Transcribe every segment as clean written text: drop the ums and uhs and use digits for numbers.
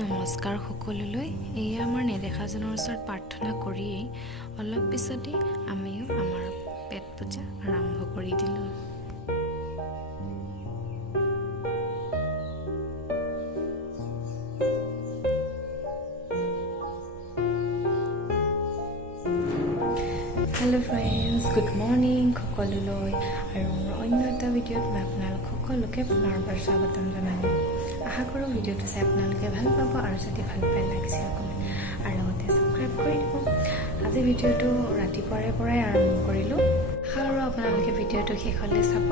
নমস্কাৰ সকলোলৈ। এই আমাৰ নেদেখাজনৰ ওচৰত প্ৰাৰ্থনা কৰিয়েই অলপ পিছতে আমিও আমাৰ পেট পূজা আৰম্ভ কৰি দিলোঁ। হেল্ল' ফ্ৰেণ্ডছ, গুড মৰ্ণিং সকলোলৈ। আৰু মোৰ অন্য এটা ভিডিঅ'ত মই আপোনালোক সকলোকে পুনৰবাৰ স্বাগতম জনালোঁ। আশা কৰোঁ ভিডিঅ'টো চাই আপোনালোকে ভাল পাব, আৰু যদি ভাল পায় লাইক শ্বেয়াৰ কমেণ্ট আৰু লগতে ছাবস্ক্ৰাইব কৰি দিব। আজি ভিডিঅ'টো ৰাতিপুৱাৰে পৰাই আৰম্ভ কৰিলোঁ। আশা কৰোঁ আপোনালোকে ভিডিঅ'টো শেষলৈ চাব।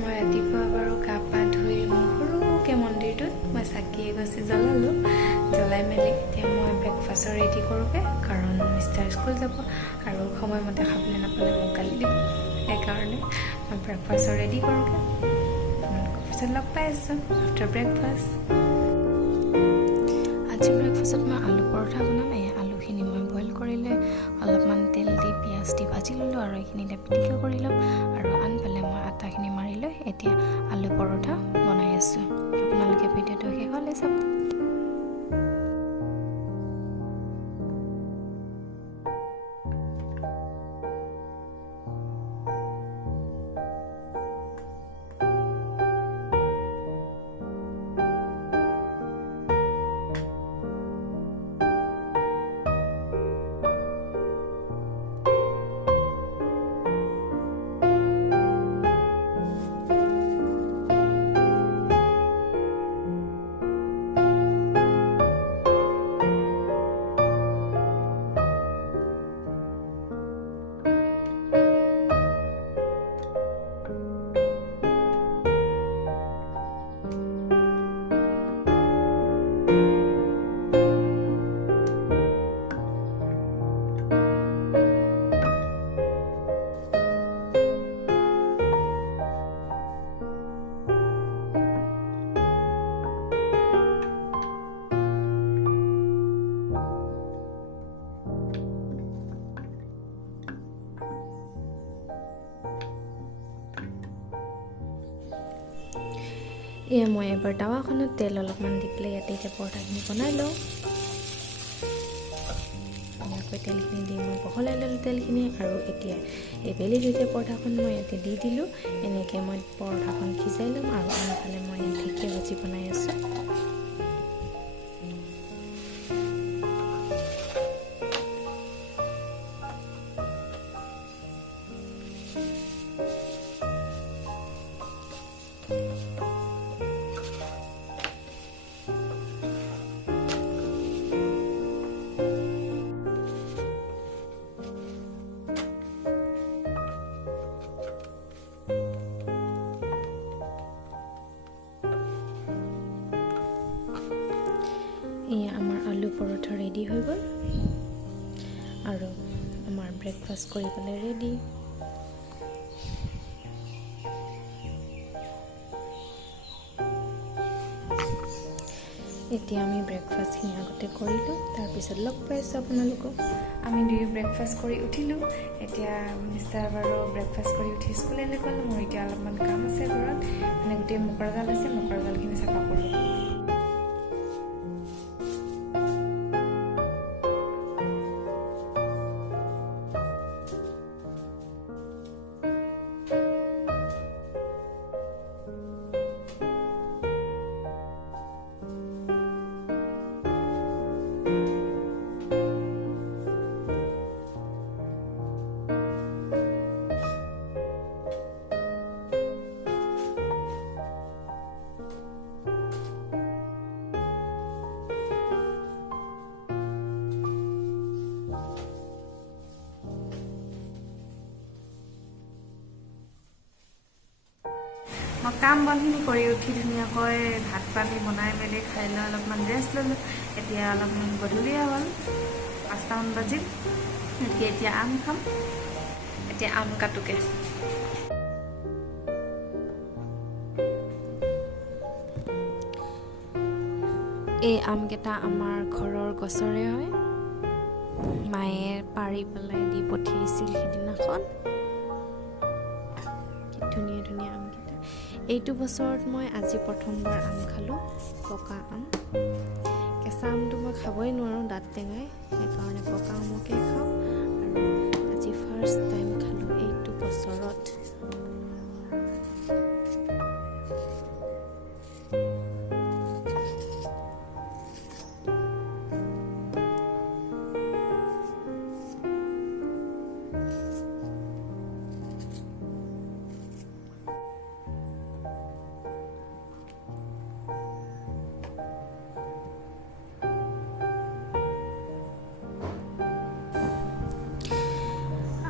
মই ৰাতিপুৱা বাৰু গা পা ধুই মোৰ সৰুকৈ মন্দিৰটোত মই চাকি এগছি জ্বলালোঁ। জ্বলাই মেলি এতিয়া মই ব্ৰেকফাষ্টৰ ৰেডি কৰোঁগৈ, কাৰণ মিষ্টাৰ স্কুল যাব আৰু সময়মতে খাবলৈ নাপালে মোক গালি দিব। সেইকাৰণে মই ব্ৰেকফাষ্টৰ ৰেডি কৰোঁগৈ। পিছত লগ পাই আছোঁ আফটাৰ ব্ৰেকফাষ্ট। আজি ব্ৰেকফাষ্টত মই আলু পৰঠা বনাম। এই আলুখিনি মই বইল কৰিলে অলপমান তেল দি পিঁয়াজ দি ভাজি ল'লোঁ, আৰু এইখিনিতে পিটিকা কৰি ল'ম, আৰু আনফালে মই আটাখিনি মাৰি লৈ এতিয়া আলু পৰঠা বনাই আছোঁ। আপোনালোকে ভিডিঅ'টো শেষলৈ চাব। এয়া মই এবাৰ টাৱাখনত তেল অলপমান দি পেলাই ইয়াতে এতিয়া পৰঠাখিনি বনাই লওঁ। এনেকৈ তেলখিনি দি মই বহলাই ল'লোঁ তেলখিনি, আৰু এতিয়া এই বেলি থৈ পৰঠাখন মই ইয়াতে দি দিলোঁ। এনেকৈ মই পৰঠাখন সিজাই ল'ম, আৰু আনফালে মই ইয়াত ঢেকীয়া ভাজি বনাই আছোঁ। এয়া আমাৰ আলু পৰঠা ৰেডি হৈ গ'ল, আৰু আমাৰ ব্ৰেকফাষ্ট কৰিবলৈ ৰেডি। এতিয়া আমি ব্ৰেকফাষ্টখিনি আগতে কৰিলোঁ, তাৰপিছত লগ পাইছোঁ আপোনালোকক। আমি দুয়ো ব্ৰেকফাষ্ট কৰি উঠিলোঁ। এতিয়া মিষ্টাৰ বাৰু ব্ৰেকফাষ্ট কৰি উঠি স্কুললৈ গ'ল। মোৰ এতিয়া অলপমান কাম আছে ঘৰত, মানে গোটেই মকৰা জাল আছে, মকৰা জালখিনি চাফা কৰোঁ। মই কাম বনখিনি কৰি উঠি ধুনীয়াকৈ ভাত পানী বনাই মেলি খাই লৈ অলপমান ৰেষ্ট ল'লোঁ। এতিয়া অলপমান গধূলীয়া হ'ল, 5টামান বাজিল। এতিয়া আম খাম। এতিয়া আম কাটোকে। এই আমকেইটা আমাৰ ঘৰৰ গছৰে হয়। মায়ে পাৰি পেলাই দি পঠিয়াইছিল সিদিনাখন। ধুনীয়া আমকেইটা। এইটো বছৰত মই আজি প্ৰথমবাৰ আম খালোঁ, পকা আম। কেঁচা আমটো মই খাবই নোৱাৰোঁ দাঁত টেঙাই, সেইকাৰণে পকা আমকে খাওঁ। আৰু আজি ফাৰ্ষ্ট টাইম খালোঁ এইটো বছৰত।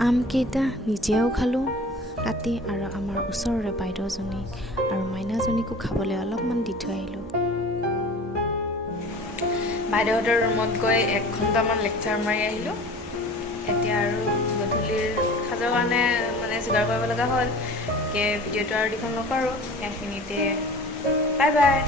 আমকেইটা নিজেও খালোঁ কাটি, আৰু আমাৰ ওচৰৰে বাইদেউজনীক আৰু মাইনাজনীকো খাবলৈ অলপমান দি থৈ আহিলোঁ। বাইদেউহঁতৰ ৰুমত গৈ 1 ঘণ্টামান লেকচাৰ মাৰি আহিলোঁ। এতিয়া আৰু গধূলিৰ সাজৰ কাৰণে যোগাৰ কৰিব লগা হ'ল। ভিডিঅ'টো আৰু দীঘল নকৰোঁ, এইখিনিতে বাই বাই।